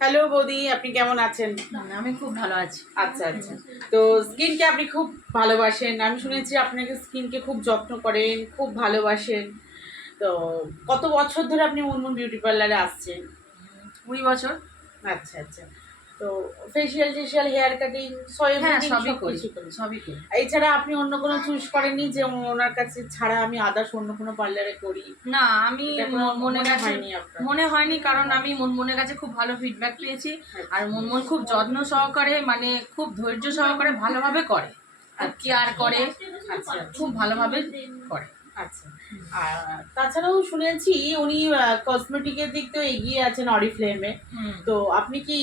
Hello বৌদি, আপনি কেমন আছেন? আমি খুব ভালো আছি। আচ্ছা আচ্ছা। তো স্কিনকে আপনি খুব ভালোবাসেন, আমি শুনেছি আপনাকে স্কিনকে খুব যত্ন করেন, খুব ভালোবাসেন। তো কত বছর ধরে আপনি মুনমুন বিউটি পার্লারে আসছেন? 20 বছর। আচ্ছা আচ্ছা। তো ফেসিয়াল টেসিয়াল, হেয়ার কাটিং হ্যাঁ, এভরিথিং সবই সব করি, কিছু করেন? সবই করি। এছাড়া আপনি অন্য কোনো চুজ করেননি যে ওনার কাছে ছাড়া আমি আদার্স অন্য কোনো পার্লারে করি? না, আমি এটা কোনো মনের মনে কাছে হয়নি আপনার? মনে হয়নি, কারণ আমি মনের কাছে খুব ভালো ফিডব্যাক পেয়েছি। আর আচ্ছা মন খুব যত্ন সহকারে, মানে খুব ধৈর্য সহকারে ভালোভাবে করে, খুব কেয়ার করে, আচ্ছা খুব ভালোভাবে করে। আচ্ছা। আর তাছাড়াও শুনেছি উনি কসমেটিকের দিক তো এগিয়ে আছেন অরিফ্লেমে। তো আপনি কি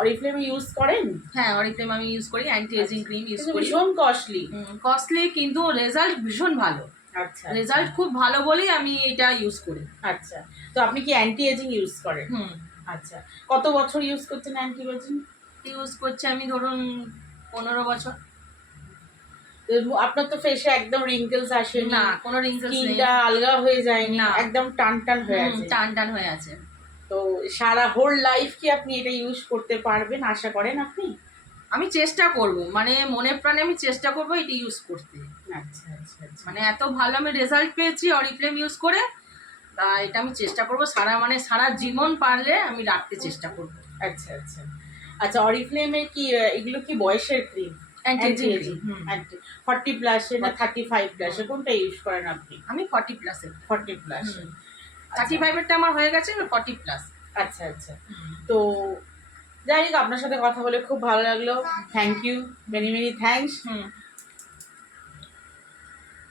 অরিফ্লেমে ইউজ করেন? হ্যাঁ, অরিফ্লেম আমি ইউজ করি, অ্যান্টি এজিং ক্রিম ইউজ কিন্তু করি। ভীষণ কস্টলি। কস্টলি, কিন্তু রেজাল্ট ভীষণ ভালো। আচ্ছা রেজাল্ট খুব ভালো বলেই আমি এটা ইউজ করি। আচ্ছা। তো আপনি কি অ্যান্টি এজিং ইউজ করেন? আচ্ছা। কত বছর ইউজ করছেন অ্যান্টি এজিং? ইউজ করছি আমি, ধরুন 15 বছর। আপনার তো ফেসে একদম রিঙ্কেলস আসেনি? না, কোনো রিঙ্কেলস নেই। স্কিনটা আলগা হয়ে যায়নি? না, একদম টান টান হয়ে আছে? টান টান হয়ে আছে। তো সারা হোল লাইফ কি আপনি এটা ইউজ করতে পারবেন আশা করেন আপনি? আমি চেষ্টা করব, মানে মনে প্রাণে আমি চেষ্টা করব এটা ইউজ করতে। আচ্ছা আচ্ছা আচ্ছা। মানে এত ভালো আমি রেজাল্ট পেয়েছি অরিফ্লেম ইউজ করে, তা এটা আমি চেষ্টা করব সারা জীবন পারলে আমি রাখতে চেষ্টা করব। আচ্ছা আচ্ছা আচ্ছা। অরিফ্লেমের কি এগুলো কি বয়সের ক্রিম? অ্যান্টি অ্যান্টি 40 প্লাসে না 35 প্লাসে কোনটা ইউজ করেন আপনি? আমি 40 প্লাসে। 40 প্লাসে। 35 এরটা আমার হয়ে গেছে, 40 প্লাস। আচ্ছা আচ্ছা। তো যাই হোক, আপনার সাথে কথা বলে খুব ভালো লাগলো। Thank you, many many thanks.